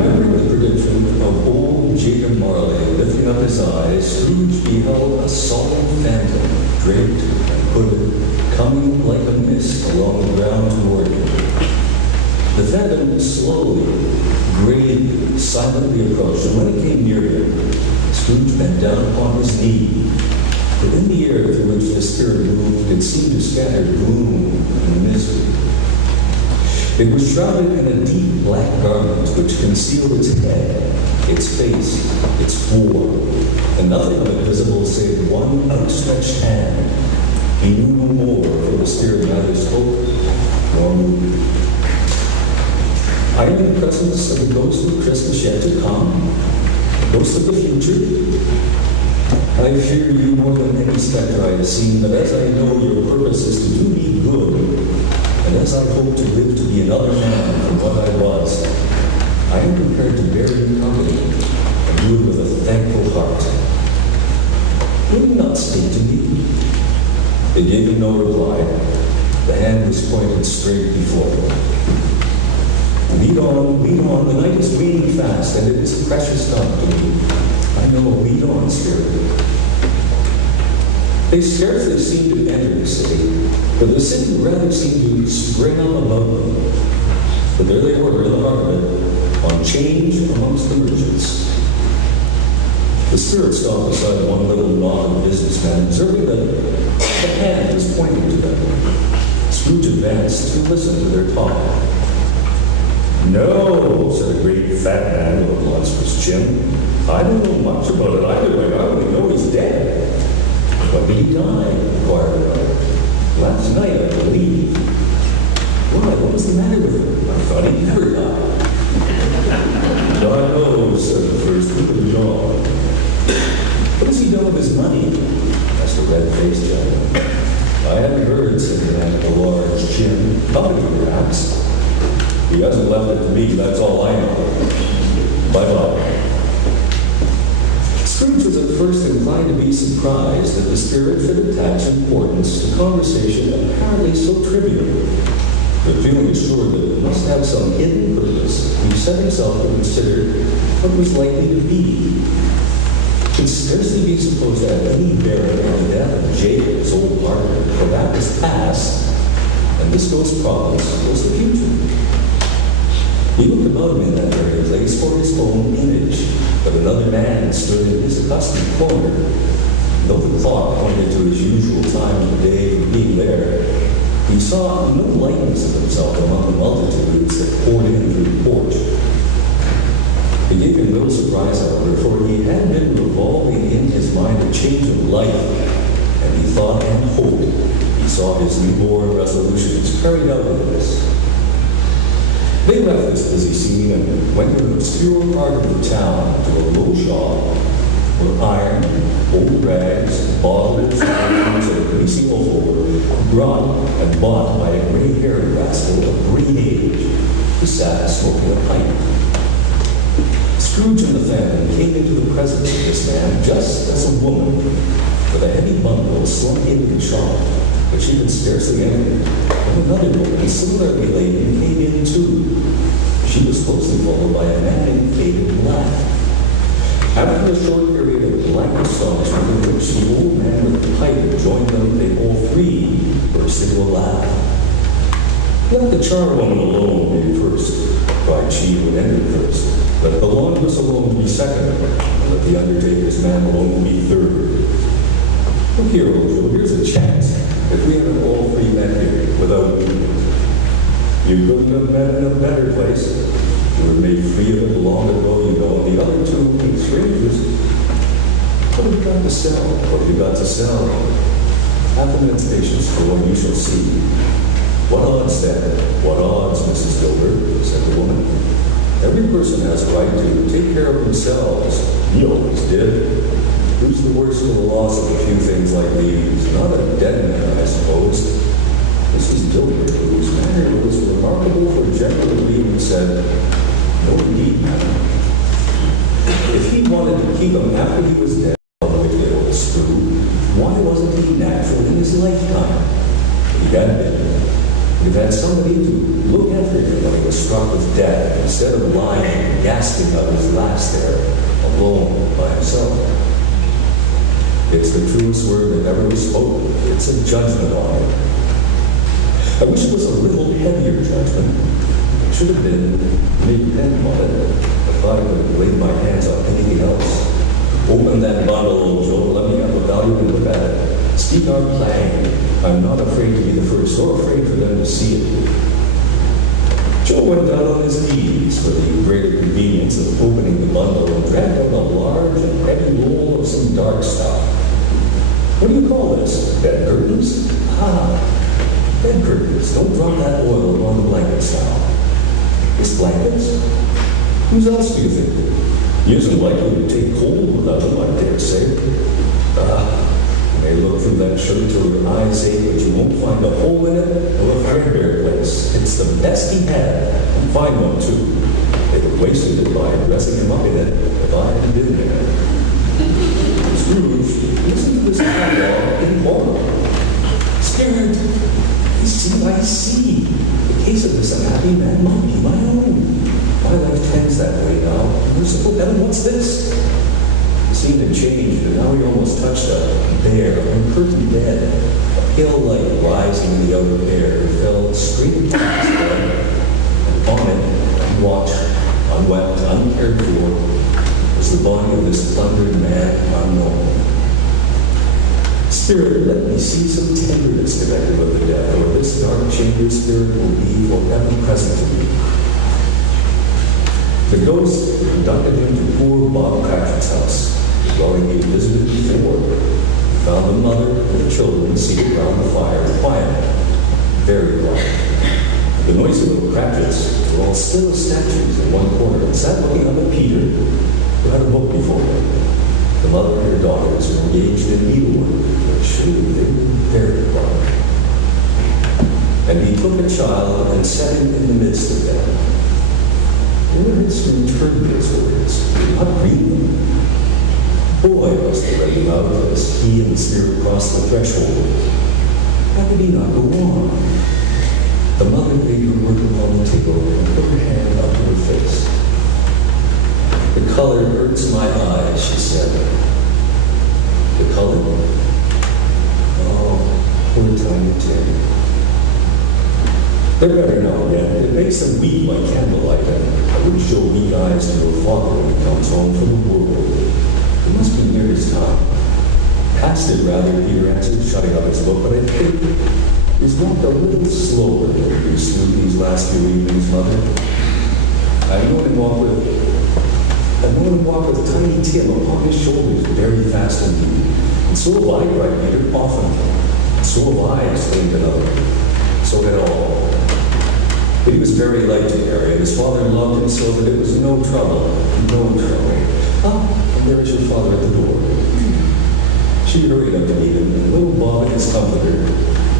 Remembering the prediction of old Jacob Marley lifting up his eyes, Scrooge beheld a solemn phantom, draped and hooded, coming like a mist along the ground toward him. The phantom slowly, gravely, silently approached, and when it came near him, Scrooge bent down upon his knee. But in the air through which the spirit moved, it seemed to scatter gloom and misery. It was shrouded in a deep black garment which concealed its head, its face, its form, and nothing of it visible save one outstretched hand. He knew no more, for the spirit neither spoke nor moved. I am in the presence of the ghost of Christmas yet to come, ghost of the future. I fear you more than any spectre I have seen, but as I know your purpose is to do me good, and as I hope to live to be another man from what I was, I am prepared to bear you company and do it with a thankful heart. Will you not speak to me? They gave him no reply. The hand was pointed straight before him. Lead on, the night is waning fast, and it is precious time to me. I know, lead on, spirit. They scarcely seemed to enter the city, but the city rather seemed to spring up above them. But there they were in the heart of it, on change amongst the merchants. The spirit stopped beside one little knot of businessmen, observing that the hand was pointing to them. Scrooge advanced to listen to their talk. "No," said a great fat man with a monstrous chin. "I don't know much about it either. I only know he's dead." "When did he die?" inquired another. "Last night, I believe." "Why, what was the matter with him? I thought he never died." "God knows," said the first. "Look at John." "What has he done with his money?" asked the red-faced gentleman. "I haven't heard," said the man with a large chin. "Company, perhaps." "He hasn't left it to me, that's all I know. Bye-bye." Scrooge was at first inclined to be surprised that the spirit should attach importance to conversation apparently so trivial. But feeling assured that it must have some hidden purpose, he set himself to consider what was likely to be. It could scarcely be supposed to have any bearing on the death of Jacob, his old partner, for that was past, and this ghost's province was the future. He looked about him in that very place for his own image, but another man stood in his accustomed corner. Though the clock pointed to his usual time of the day for being there, he saw no likeness of himself among the multitudes that poured in through the porch. It gave him little surprise, however, for he had been revolving in his mind a change of life, and he thought and hoped he saw his newborn resolutions carried out in this. They left this busy scene and went to an obscure part of the town, to a low shop, where iron, old rags, bottles, and greasy offal were brought and bought by a gray-haired rascal of great age, who sat smoking a pipe. Scrooge and the family came into the presence of this man just as a woman, with a heavy bundle, slunk into the shop, but she had scarcely entered, when another woman, similarly laden, came in too. She was closely followed by a man in faded black. After a short period of blank astonishment in which the old man with the pipe joined them, they all three burst into a laugh. "Let the charwoman alone be first," cried she who had entered first. "Let the laundress alone be second, and let the undertaker's man alone be third. Look here, old Joe, here's a chance. If we haven't all three met here without you couldn't have met in a better place. You were made free of it long ago, you know, and the other two will be strangers. What have you got to sell? What have you got to sell? Half a minute's patience for what you shall see." "What odds then? What odds, Mrs. Gilbert?" said the woman. "Every person has a right to take care of themselves. You always did. Who's the worse for the loss of a few things like these? Not a dead man, I suppose." Mrs. Gilbert, whose manner was remarkable for general relief, said, "No, indeed, madam. If he wanted to keep him after he was dead, wicked old screw, why wasn't he natural in his lifetime? He had been. We've had somebody to look after him when he was struck with death, instead of lying and gasping out his last there, alone by himself. It's the truest word that ever was spoken. It's a judgment on him. I wish it was a little heavier judgment. It should have been maybe pen on it. I thought I would have laid my hands on anything else. Open that bottle, old Joe. Let me have a valuable look at it. Speak our plan. I'm not afraid to be the first, or afraid for them to see it. Joe went down on his knees for the greater convenience of opening the bundle and dragged out a large and heavy roll of some dark stuff. What do you call this? Bed curtains? Ah, bed curtains. Don't drop that oil on the blankets now. It's blankets? Whose else do you think? He isn't likely to take cold without them, I dare say. You may look through that shirt till your eyes ache, but you won't find a hole in it or a threadbare place. It's the best he had, and fine one too. They'd have wasted it by dressing him up in it if I hadn't been there. Scrooge, listen to this dialogue in horror. Spirit, I see. The case of this unhappy man might be my own. My life tends that way now. Merciful heaven, what's this? It seemed to change, and now he almost touched a bare, uncurtained bed. A pale light rising in the outer air fell straight across his bed, and on it, unwatched, unwept, uncared for, was the body of this plundered man unknown. Spirit, let me see some tenderness connected with the dead, or this dark chamber spirit will be forever present to me. The ghost conducted him to poor Bob Cratchit's house, the dwelling he had visited before. He found the mother and the children seated around the fire, quiet, very quiet. The noisy little Cratchits were all still as statues in one corner and sat looking up at Peter, who had a book before him. The mother and her daughters were engaged in needlework, which they were very quiet. And he took a child and set him in the midst of them. Where had Scrooge heard those words? Did not read them. Boy must have read them out as he and the spirit crossed the threshold. How could he not go on? The mother laid her work upon the table and put her hand up to her face. The color hurts my eyes, she said. The color? Oh, poor tiny Tim. They're better now again. It makes them weep by candlelight, and I wouldn't show weak eyes to your father when he comes home from the world. It must be near his time. Past it, rather, Peter answered, shutting up his book, but I think he's walked a little slower than he used to these last few evenings, Mother. I've known him walk with tiny Tim upon his shoulders very fast indeed. And so have I, cried Peter, often. And so have I, exclaimed another. So had all. But he was very light to carry, and his father loved him so that it was no trouble. No trouble. Ah, and there is your father at the door. She hurried up to meet him, and little Bob and his comforter,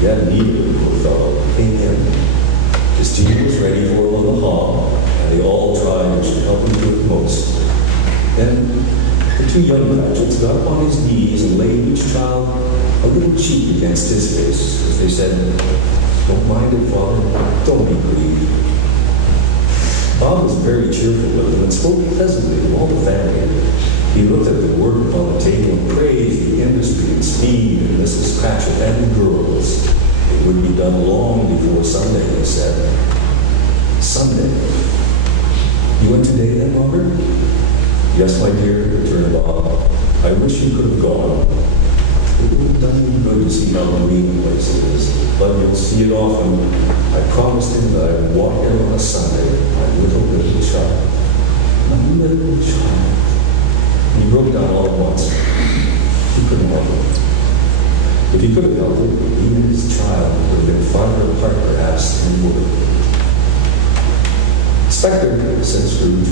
he had needed him, poor fellow, came in. His tea was ready for him on the hob, and they all tried and should help him do it most. Then the two young Cratchits got up on his knees and laid each child a little cheek against his face, as they said, "Don't mind it, Father. Don't be grieved." Bob was very cheerful with them and spoke pleasantly of all the family. He looked at the work upon the table and praised the industry and speed of Mrs. Cratchit and the girls. It would be done long before Sunday, he said. Sunday? You went today then, Robert? Yes, my dear, returned Bob. I wish you could have gone. It would have done me good to see how green the place is, but you'll see it often. I promised him that I would walk here on a Sunday, my little child. My little child. And he broke down all at once. He couldn't help it. If he could have helped it, he and his child would have been farther apart, perhaps, than he would. Spectre, said Scrooge,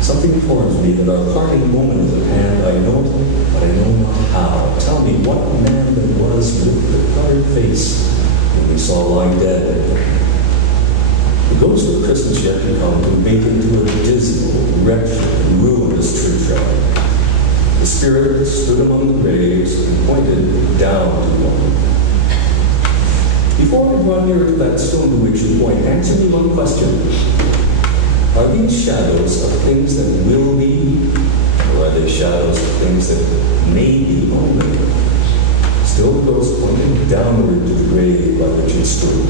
something informs me that our parting moment is at hand. I know it, but I know not how. Tell me what man there was with the colored face when we saw lying dead. The ghost of Christmas yet to come to make into a dismal, wretched, and ruinous churchyard. The spirit stood among the graves and pointed down to one. Before I draw near to that stone to which you point, answer me one question. Are these shadows of things that will be, or are they shadows of things that may be only? Still the ghost pointing downward to the grave by which it stood.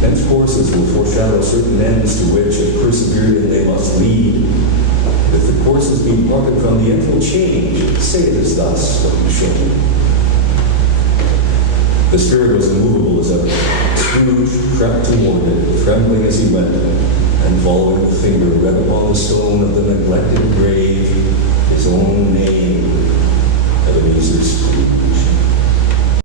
Men's courses will foreshadow certain ends to which, if persevering, they must lead. And if the courses be parted from, the end will change. Say it is thus, what you show me. The spirit was immovable as ever. Scrooge crept toward it, trembling as he went, and following the finger read upon the stone of the neglected grave his own name, Ebenezer Scrooge.